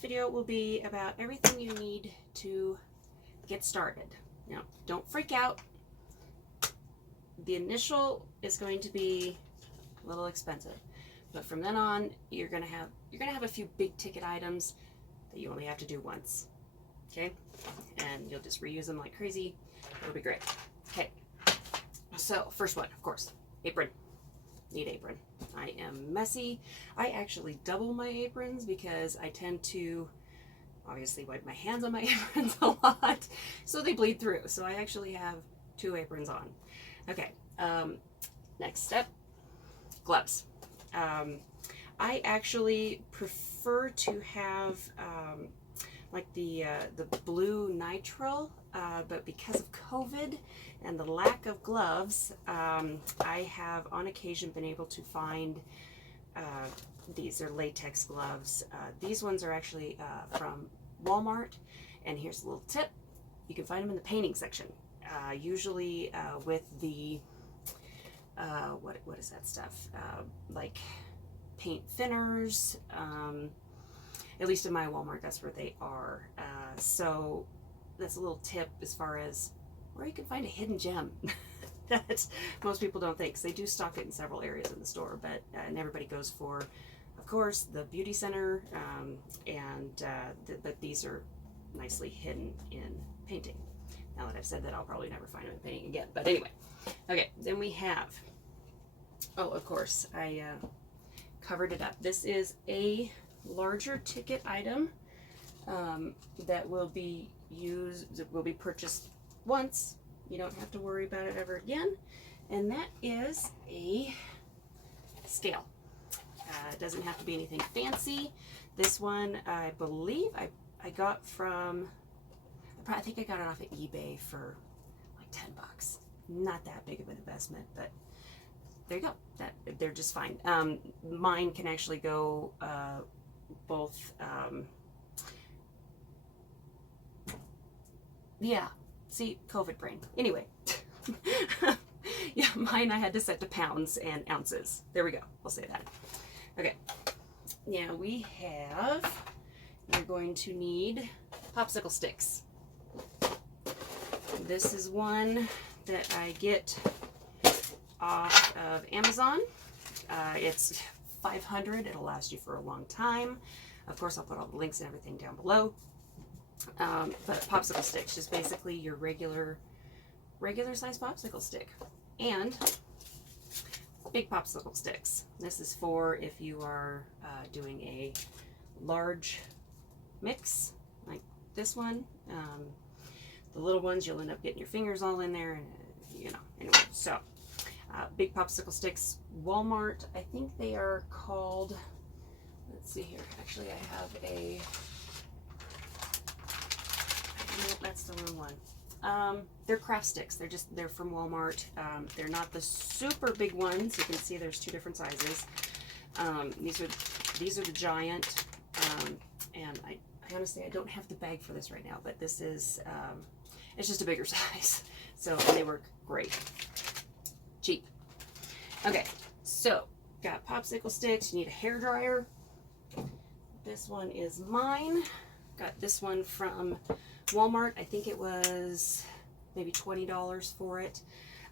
video will be about everything you need to get started. Now, don't freak out. The initial is going to be a little expensive, but from then on, you're gonna have a few big ticket items that you only have to do once. Okay, and you'll just reuse them like crazy. It'll be great. Okay, so first one, of course, apron. Need apron. I am messy. I actually double my aprons because I tend to obviously wipe my hands on my aprons a lot, so they bleed through. So I actually have 2 aprons on. Okay, next step, gloves. I actually prefer to have like the blue nitrile, but because of COVID and the lack of gloves, I have on occasion been able to find these are latex gloves. These ones are actually from Walmart, and here's a little tip: you can find them in the painting section, usually with the what is that stuff, like paint thinners. At least in my Walmart, that's where they are. So that's a little tip as far as where you can find a hidden gem that most people don't think. 'Cause they do stock it in several areas in the store, but and everybody goes for, of course, the beauty center, but these are nicely hidden in painting. Now that I've said that, I'll probably never find them in painting again. But anyway, okay. Then we have, oh, of course, I covered it up. This is a larger ticket item that will be purchased once. You don't have to worry about it ever again, and that is a scale. It doesn't have to be anything fancy. This one, I believe I got from, I think I got it off of eBay for like $10. Not that big of an investment, but there you go. They're just fine. Mine can actually go both. Yeah. See, COVID brain. Anyway, yeah, mine I had to set to pounds and ounces. There we go. I'll say that. Okay. Now we have. You're going to need popsicle sticks. This is one that I get off of Amazon. It's 500. It'll last you for a long time. Of course, I'll put all the links and everything down below. But popsicle sticks, just basically your regular size popsicle stick, and big popsicle sticks. This is for if you are doing a large mix like this one. The little ones, you'll end up getting your fingers all in there, and anyway. So big popsicle sticks, Walmart. I think they are called. Let's see here. Actually, I have a. No, that's the wrong one. They're craft sticks. They're from Walmart. They're not the super big ones. You can see there's 2 different sizes. These are the giant. And I honestly, I don't have the bag for this right now, but this is it's just a bigger size. So they work great. Cheap. Okay, so got popsicle sticks. You need a hair dryer. This one is mine. Got this one from Walmart. I think it was maybe $20 for it.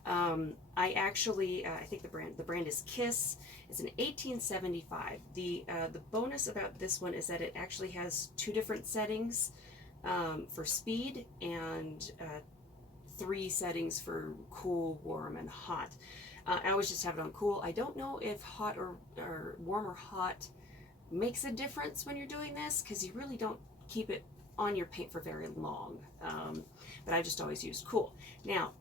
I actually, I think the brand is Kiss. It's an 1875. The bonus about this one is that it actually has 2 different settings for speed and 3 settings for cool, warm, and hot. I always just have it on cool. I don't know if hot or warm or hot makes a difference when you're doing this, because you really don't keep it on your paint for very long. But I just always used cool. Now,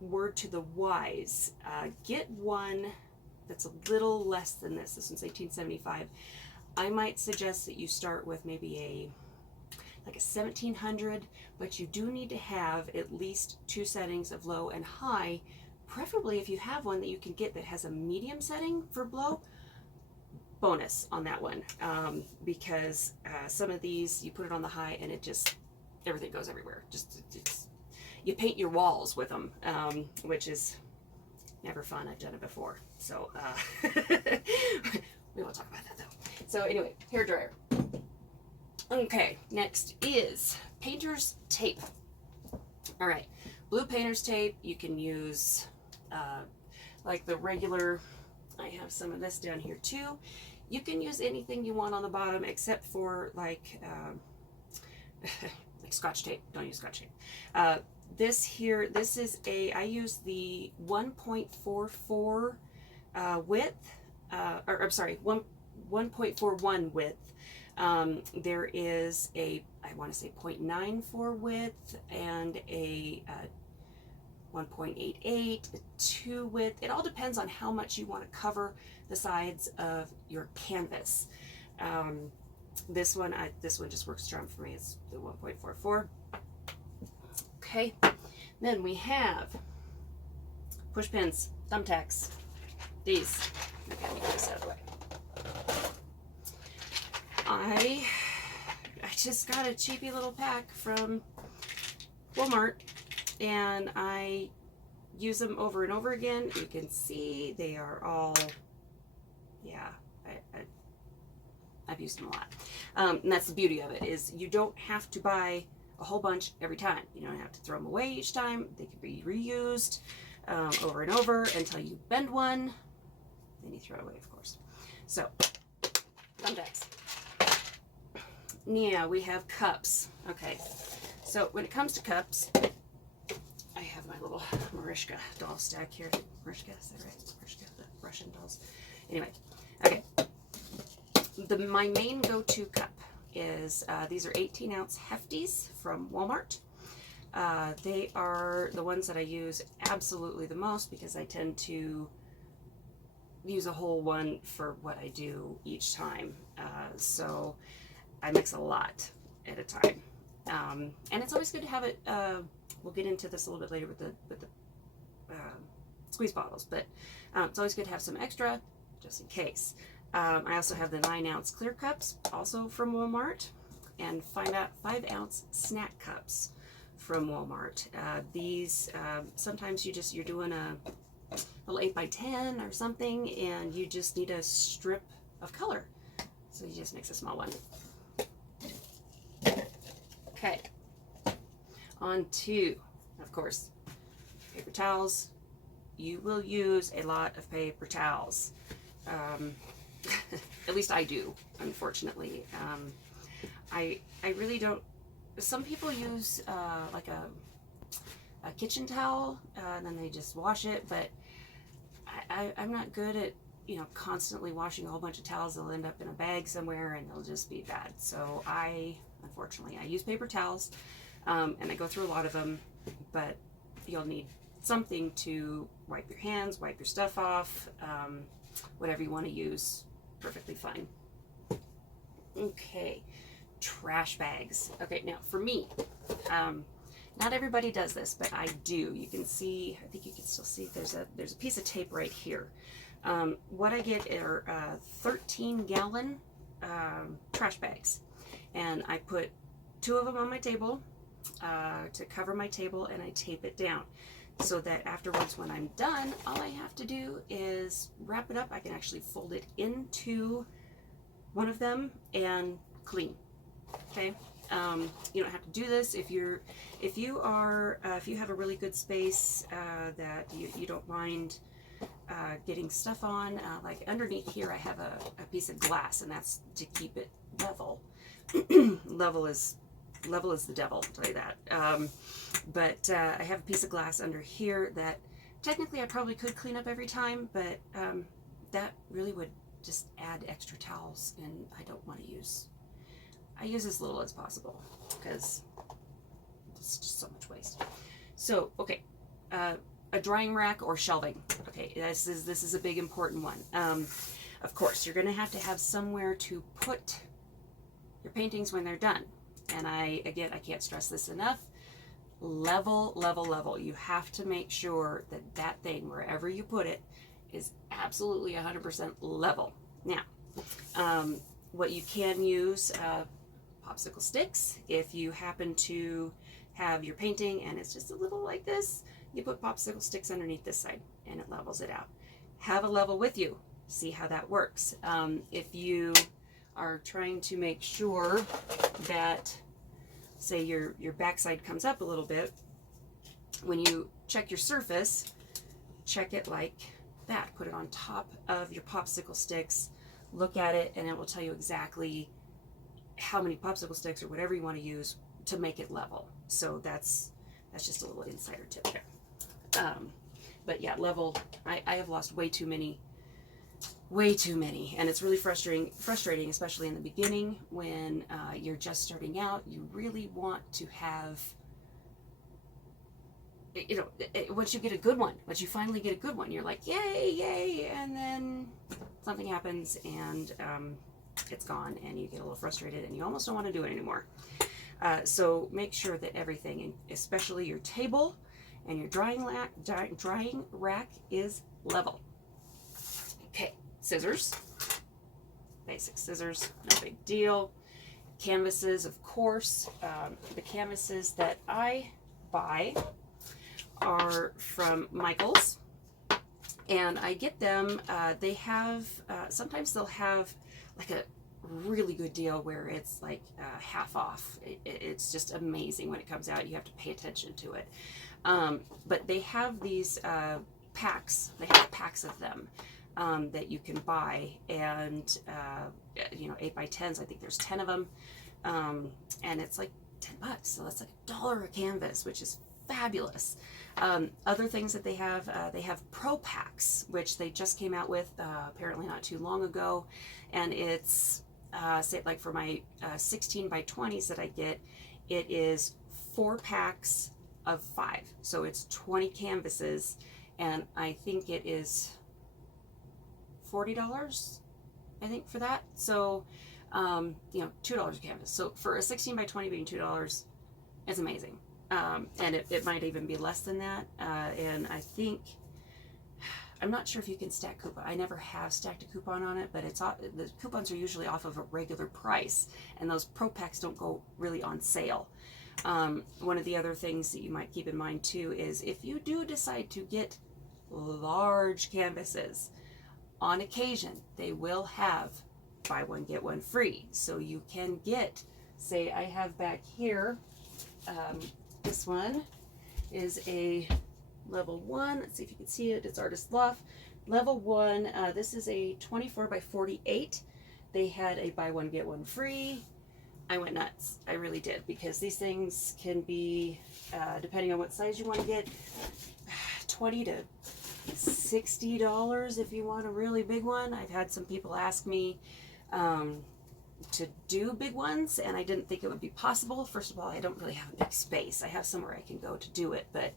word to the wise, get one that's a little less than this. This one's 1875. I might suggest that you start with maybe like a 1700, but you do need to have at least 2 settings of low and high, preferably if you have one that you can get that has a medium setting for blow. Bonus on that one, because some of these you put it on the high and it just everything goes everywhere. You paint your walls with them, which is never fun. I've done it before, so we won't talk about that though. So anyway, hair dryer. Okay, next is painter's tape. All right, blue painter's tape. You can use like the regular, I have some of this down here too. You can use anything you want on the bottom except for like like scotch tape. Don't use scotch tape. This here, this is I use the 1.44 width, or I'm sorry, 1.41 width. There is a, I want to say 0.94 width and a 1.88, a 2 width. It all depends on how much you want to cover the sides of your canvas. This one just works charm for me. It's the 1.44. Okay, then we have push pins, thumbtacks. These. Okay, let me get this out of the way. I just got a cheapy little pack from Walmart, and I use them over and over again. You can see they are all, yeah, I've used them a lot. And that's the beauty of it, is you don't have to buy a whole bunch every time. You don't have to throw them away each time. They can be reused over and over until you bend one. Then you throw it away, of course. So, thumbtacks. Yeah, we have cups. Okay, so when it comes to cups, I have my little Marishka doll stack here. Marishka, is that right? Marishka, the Russian dolls. Anyway, okay. My main go-to cup is, these are 18-ounce Hefties from Walmart. They are the ones that I use absolutely the most because I tend to use a whole one for what I do each time. So I mix a lot at a time. And it's always good to have it, we'll get into this a little bit later with the squeeze bottles, but it's always good to have some extra just in case. I also have the 9-ounce clear cups, also from Walmart, and 5-ounce snack cups from Walmart. These, sometimes you're doing a little 8x10 or something, and you just need a strip of color. So you just mix a small one. Okay. On to, of course, paper towels. You will use a lot of paper towels. At least I do, unfortunately. I really don't. Some people use like a kitchen towel, and then they just wash it, but I'm not good at, you know, constantly washing a whole bunch of towels. They'll end up in a bag somewhere and they'll just be bad. So unfortunately, I use paper towels, and I go through a lot of them, but you'll need something to wipe your hands, wipe your stuff off, whatever you want to use, perfectly fine. Okay, trash bags. Okay, now for me, not everybody does this, but I do. You can see, I think you can still see, there's a piece of tape right here. What I get are 13-gallon trash bags, and I put 2 of them on my table to cover my table, and I tape it down so that afterwards, when I'm done, all I have to do is wrap it up. I can actually fold it into one of them and clean. Okay, you don't have to do this if you have a really good space that you don't mind getting stuff on. Like underneath here, I have a piece of glass, and that's to keep it level. Level is the devil, I'll tell you that. But I have a piece of glass under here that technically I probably could clean up every time, but that really would just add extra towels, and I don't want to use. I use as little as possible because it's just so much waste. So, okay, a drying rack or shelving. Okay, this is a big important one. Of course, you're going to have somewhere to put your paintings when they're done. And I can't stress this enough. Level, level, level. You have to make sure that thing, wherever you put it, is absolutely 100% level. Now, what you can use, popsicle sticks. If you happen to have your painting and it's just a little like this, you put popsicle sticks underneath this side and it levels it out. Have a level with you. See how that works. If you are trying to make sure that, say your backside comes up a little bit, when you check your surface, check it like that. Put it on top of your popsicle sticks, look at it, and it will tell you exactly how many popsicle sticks or whatever you want to use to make it level. So that's just a little insider tip there. But yeah, level, I have lost way too many, and it's really frustrating, especially in the beginning when you're just starting out. You really want to have, you know, once you get a good one, once you finally get a good one, you're like, yay, and then something happens and it's gone, and you get a little frustrated and you almost don't want to do it anymore. So make sure that everything, especially your table and your drying rack, is level. Okay, scissors, basic scissors, no big deal. Canvases, of course. The canvases that I buy are from Michaels, and I get them, they have, sometimes they'll have like a really good deal where it's like half off. It's just amazing when it comes out. You have to pay attention to it. But they have these packs. They have packs of them that you can buy, and you know, 8x10s. I think there's 10 of them, and it's like $10. So that's like $1 a canvas, which is fabulous. Other things that they have pro packs, which they just came out with apparently not too long ago, and it's say like for my 16x20s that I get, it is 4 packs of 5, so it's 20 canvases, and I think it is $40, I think, for that. So you know, $2 a canvas. So for a 16x20 being $2, it's amazing. And it might even be less than that. And I think, I'm not sure if you can stack coupon. I never have stacked a coupon on it, but the coupons are usually off of a regular price, and those pro packs don't go really on sale. One of the other things that you might keep in mind too is if you do decide to get large canvases, on occasion they will have buy one get one free. So you can get, say I have back here, this one is a level 1. Let's see if you can see it. It's Artist Loft. Level 1, this is a 24x48. They had a buy one get one free. I went nuts. I really did, because these things can be, depending on what size you want to get, $20 to $60 if you want a really big one. I've had some people ask me to do big ones, and I didn't think it would be possible. First of all, I don't really have a big space. I have somewhere I can go to do it, but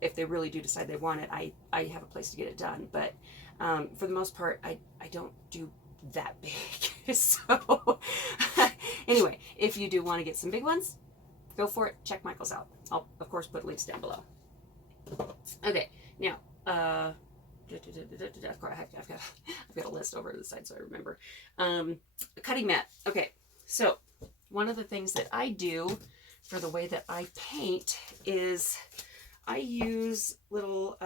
if they really do decide they want it, I have a place to get it done. But for the most part, I don't do that big. So anyway, if you do want to get some big ones, go for it. Check Michaels out. I'll of course put links down below. Okay, now I've got a list over to the side so I remember. A cutting mat. Okay, so one of the things that I do for the way that I paint is I use little,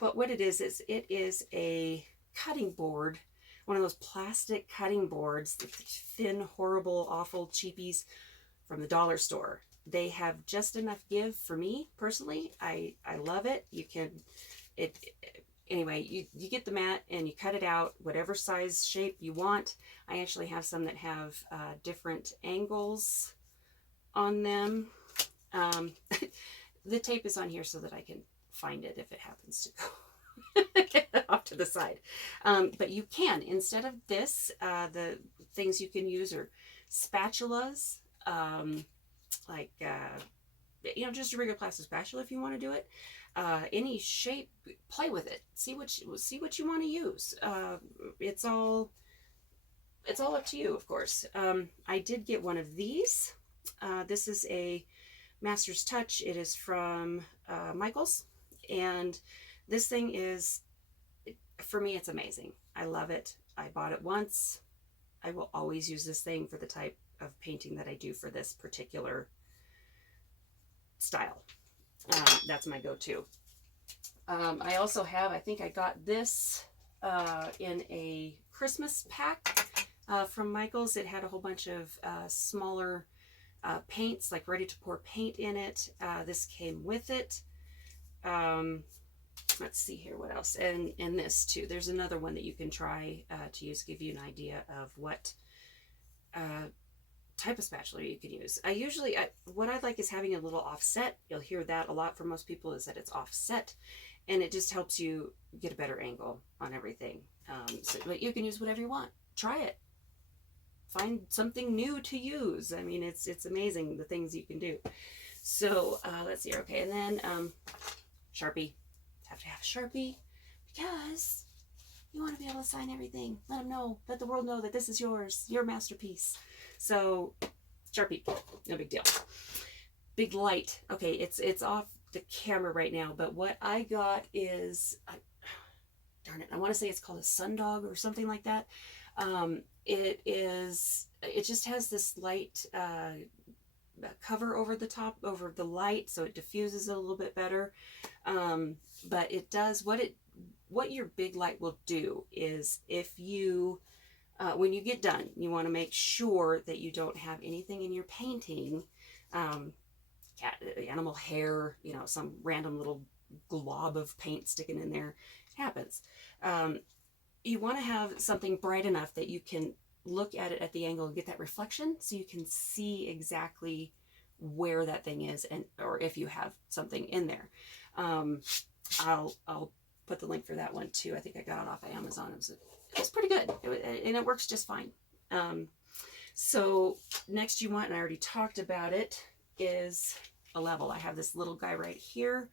what it is it is a cutting board, one of those plastic cutting boards, the thin, horrible, awful cheapies from the dollar store. They have just enough give for me personally. I love it. You can, anyway, you get the mat and you cut it out, whatever size shape you want. I actually have some that have different angles on them. The tape is on here so that I can find it if it happens to go get off to the side. But you can, instead of this, the things you can use are spatulas, like, you know, just a regular plastic spatula if you want to do it. Any shape, play with it. See what you want to use. It's all up to you, of course. I did get one of these. This is a Master's Touch. It is from Michaels, and this thing is, for me, it's amazing. I love it. I bought it once. I will always use this thing for the type of painting that I do for this particular style. That's my go-to. I also have, I think I got this in a Christmas pack from Michaels. It had a whole bunch of smaller paints, like ready to pour paint in it. This came with it. Let's see here, what else? And this too. There's another one that you can try to use, give you an idea of what type of spatula you can use. What I like is having a little offset. You'll hear that a lot from most people, is that it's offset, and it just helps you get a better angle on everything. But you can use whatever you want. Try it. Find something new to use. I mean, it's amazing the things you can do. So let's see. Okay, and then Sharpie. Have to have a Sharpie because you want to be able to sign everything. Let them know. Let the world know that this is yours, your masterpiece. So Sharpie, no big deal. Big light. Okay, it's off the camera right now, but what I got is, darn it, I want to say it's called a Sundog or something like that. It just has this light cover over the top, over the light, so it diffuses it a little bit better. But it does what your big light will do is, if you when you get done, you want to make sure that you don't have anything in your painting, cat, animal hair, you know, some random little glob of paint sticking in there. It happens. You want to have something bright enough that you can look at it at the angle and get that reflection, so you can see exactly where that thing is, and or if you have something in there. I'll put the link for that one too. I think I got it off of Amazon. It was pretty good, and it works just fine. So next you want, and I already talked about it, is a level. I have this little guy right here.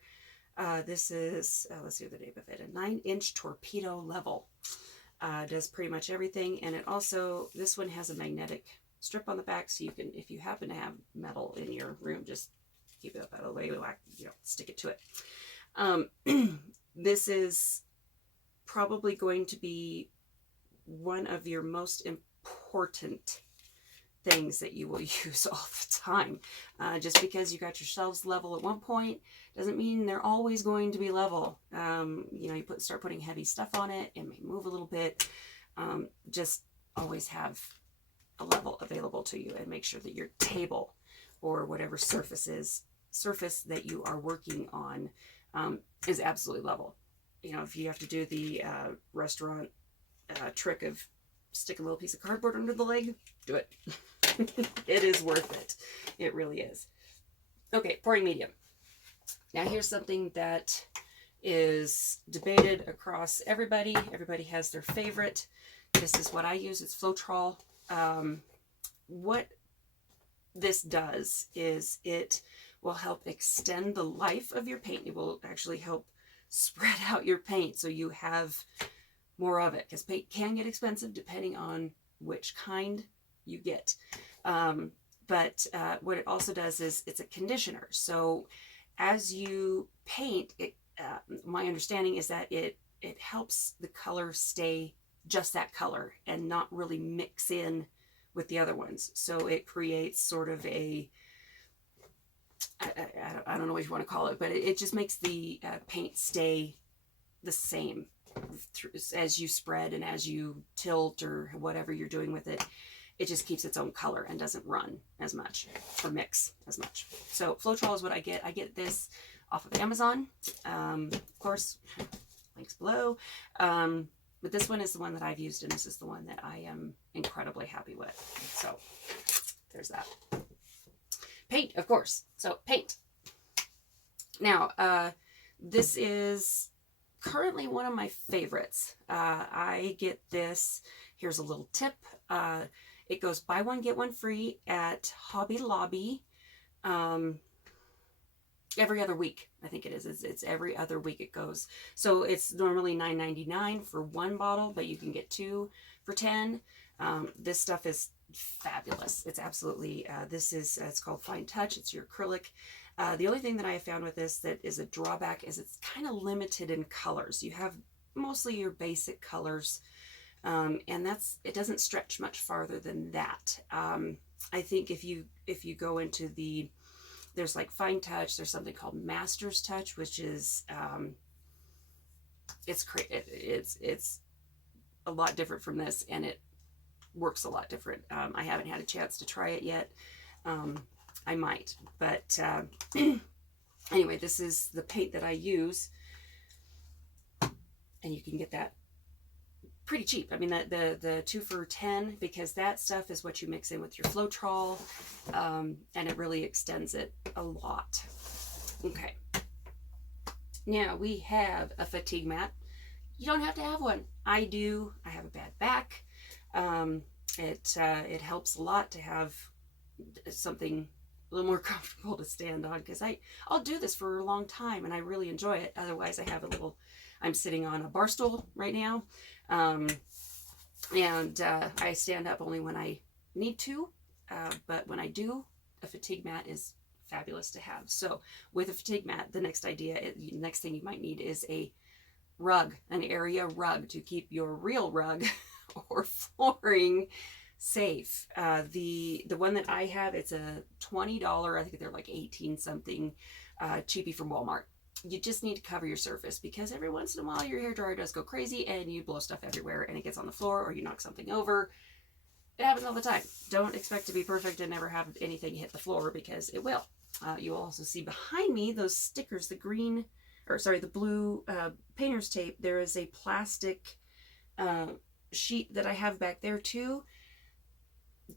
This is, let's see the name of it, a 9-inch torpedo level. Does pretty much everything, and it also, this one has a magnetic strip on the back, so you can, if you happen to have metal in your room, just keep it up out of the way, you know, stick it to it. This is probably going to be one of your most important things that you will use all the time. Just because you got your shelves level at one point doesn't mean they're always going to be level. You know, you start putting heavy stuff on it, it may move a little bit. Just always have a level available to you, and make sure that your table or whatever surface that you are working on is absolutely level. You know, if you have to do the restaurant trick of stick a little piece of cardboard under the leg, do it. It is worth it. It really is. Okay, pouring medium. Now here's something that is debated across everybody. Everybody has their favorite. This is what I use. It's Floetrol. What this does is it will help extend the life of your paint. It will actually help spread out your paint so you have more of it, because paint can get expensive depending on which kind you get. But what it also does is it's a conditioner. So as you paint, my understanding is that it helps the color stay just that color and not really mix in with the other ones. So it creates sort of a, I don't know what you want to call it, but it just makes the paint stay the same as you spread and as you tilt or whatever you're doing with it. It just keeps its own color and doesn't run as much or mix as much. So Floetrol is what I get. I get this off of Amazon. Of course, links below. But this one is the one that I've used, and this is the one that I am incredibly happy with. So there's that. Paint, of course. So paint. Now, this is currently one of my favorites. I get this. Here's a little tip. It goes buy one, get one free at Hobby Lobby every other week. I think it is. It's every other week it goes. So it's normally $9.99 for one bottle, but you can get two for $10. This stuff is fabulous. It's absolutely, it's called Fine Touch. It's your acrylic. The only thing that I have found with this that is a drawback is it's kind of limited in colors. You have mostly your basic colors. And it doesn't stretch much farther than that. I think if you go into there's like Fine Touch, there's something called Master's Touch, which is, it's a lot different from this, and it works a lot different. I haven't had a chance to try it yet. I might, but anyway, this is the paint that I use, and you can get that pretty cheap. I mean, the 2 for $10, because that stuff is what you mix in with your Floetrol, and it really extends it a lot. Okay. Now we have a fatigue mat. You don't have to have one. I do. I have a bad back. It helps a lot to have something a little more comfortable to stand on, because I'll do this for a long time and I really enjoy it. Otherwise, I have I'm sitting on a bar stool right now, and I stand up only when I need to, but when I do, a fatigue mat is fabulous to have. So with a fatigue mat, the next thing you might need is a rug, an area rug, to keep your real rug or flooring safe. The one that I have, it's a $20, I think they're like 18 something, cheapie from Walmart. You just need to cover your surface, because every once in a while your hairdryer does go crazy and you blow stuff everywhere and it gets on the floor, or you knock something over. It happens all the time. Don't expect to be perfect and never have anything hit the floor, because it will. You will also see behind me those stickers, the blue painter's tape. There is a plastic sheet that I have back there too.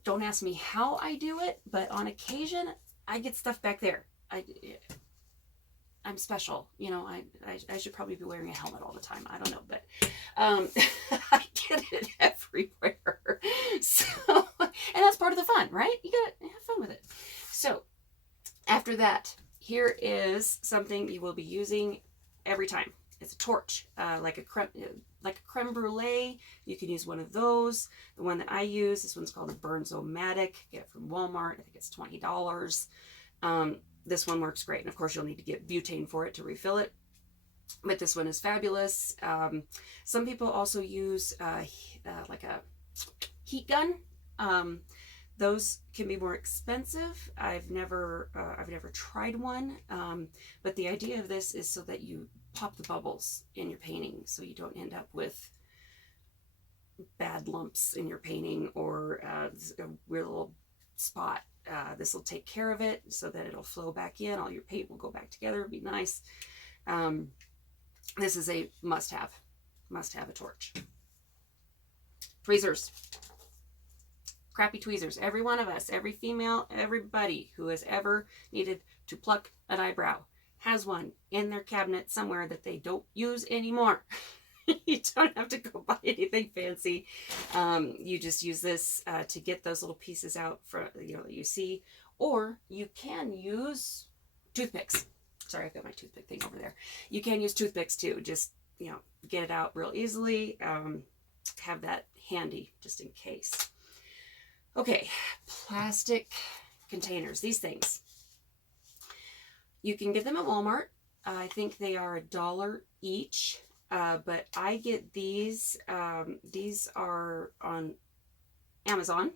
Don't ask me how I do it, but on occasion I get stuff back there. I'm special, you know. I should probably be wearing a helmet all the time. I don't know, but I get it everywhere. So, and that's part of the fun, right? You gotta have fun with it. So after that, here is something you will be using every time. It's a torch, like a creme brulee. You can use one of those. The one that I use, this one's called a Burns-O-Matic. Get it from Walmart. I think it's $20. This one works great. And of course, you'll need to get butane for it to refill it. But this one is fabulous. Some people also use like a heat gun. Those can be more expensive. I've never tried one. But the idea of this is so that you pop the bubbles in your painting, so you don't end up with bad lumps in your painting, or a weird little spot. This will take care of it so that it'll flow back in. All your paint will go back together. It'll be nice. This is a must-have a torch. Tweezers. Crappy tweezers. Every one of us, every female, everybody who has ever needed to pluck an eyebrow has one in their cabinet somewhere that they don't use anymore. You don't have to go buy anything fancy. You just use this to get those little pieces out for, you know, that you see, or you can use toothpicks. Sorry, I've got my toothpick thing over there. You can use toothpicks too. Just, you know, get it out real easily. Have that handy just in case. Okay, plastic containers. These things, you can get them at Walmart. I think they are $1 each. But I get these. These are on Amazon.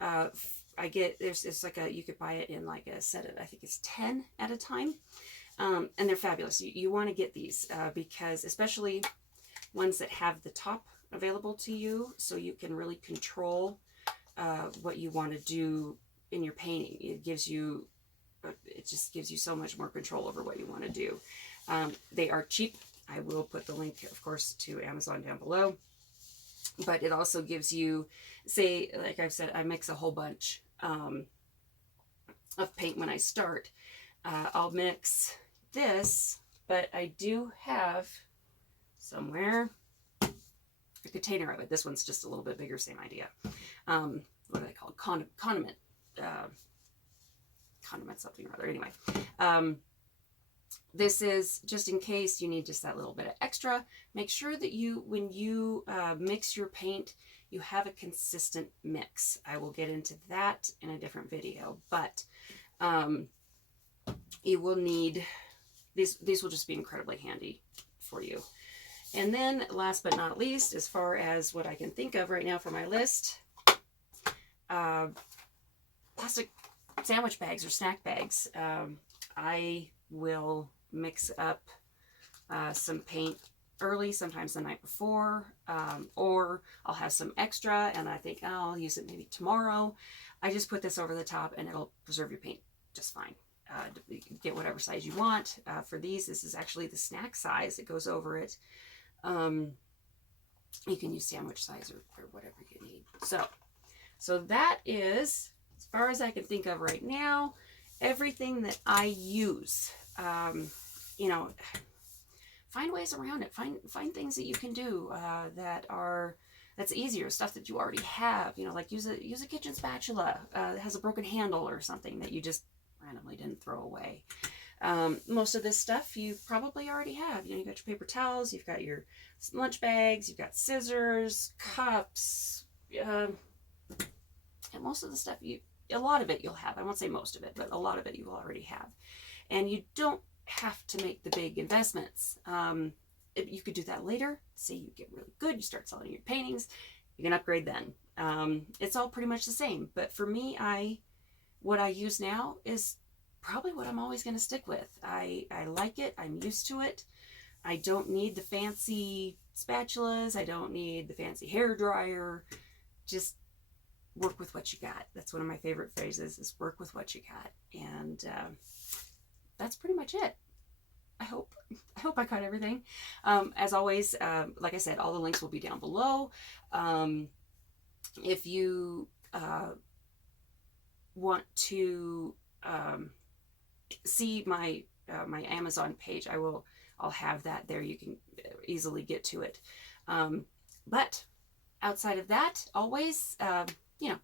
It's like you could buy it in like a set of, I think it's 10 at a time. And they're fabulous. You want to get these because, especially ones that have the top available to you, so you can really control what you want to do in your painting. It just gives you so much more control over what you want to do. They are cheap. I will put the link, of course, to Amazon down below. But it also gives you, say, like I've said, I mix a whole bunch of paint when I start. I'll mix this, but I do have somewhere a container of it. This one's just a little bit bigger, same idea. What do they call it? Condiment. Condiment something or other. Anyway. This is just in case you need just that little bit of extra. Make sure that when you mix your paint, you have a consistent mix. I will get into that in a different video, but you will need, these will just be incredibly handy for you. And then last but not least, as far as what I can think of right now for my list, plastic sandwich bags or snack bags. I will mix up some paint early, sometimes the night before, or I'll have some extra and I think, oh, I'll use it maybe tomorrow. I just put this over the top and it'll preserve your paint just fine. Get whatever size you want. For these, this is actually the snack size. It goes over it. You can use sandwich size or whatever you need. So that is, as far as I can think of right now, everything that I use. You know, find ways around it. Find things that you can do that's easier, stuff that you already have. You know, like use a kitchen spatula that has a broken handle or something that you just randomly didn't throw away. Most of this stuff you probably already have. You know, you've got your paper towels, you've got your lunch bags, you've got scissors, cups, and most of the stuff a lot of it you'll have. I won't say most of it, but a lot of it you will already have. And you don't have to make the big investments. You could do that later. Say you get really good, you start selling your paintings, you can upgrade then. It's all pretty much the same. But for me, what I use now is probably what I'm always going to stick with. I like it. I'm used to it. I don't need the fancy spatulas. I don't need the fancy hair dryer. Just work with what you got. That's one of my favorite phrases, is work with what you got. And that's pretty much it. I hope I got everything. As always, like I said, all the links will be down below. If you want to see my Amazon page, I'll have that there. You can easily get to it. But outside of that, always, you know,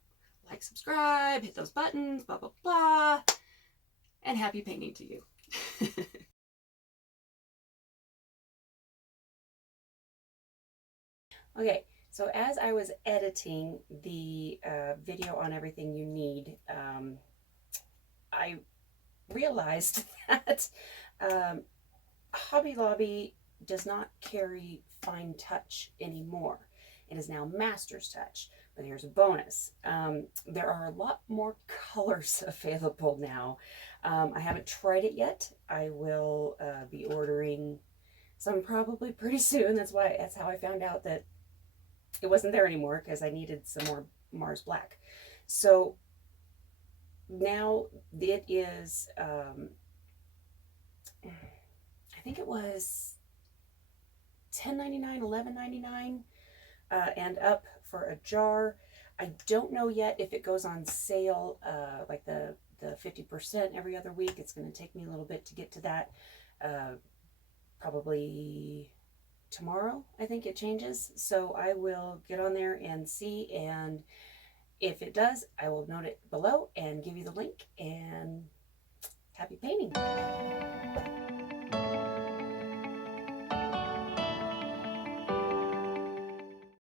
like, subscribe, hit those buttons, blah, blah, blah, and happy painting to you. Okay, so as I was editing the video on everything you need, I realized that Hobby Lobby does not carry fine touch anymore. It is now Master's Touch. But here's a bonus. There are a lot more colors available now. I haven't tried it yet. I will be ordering some probably pretty soon. That's how I found out that it wasn't there anymore, because I needed some more Mars Black. So now it is, I think it was $10.99, $11.99, and up for a jar. I don't know yet if it goes on sale, like the 50% every other week. It's going to take me a little bit to get to that. Probably tomorrow, I think it changes. So I will get on there and see, and if it does, I will note it below and give you the link, and happy painting.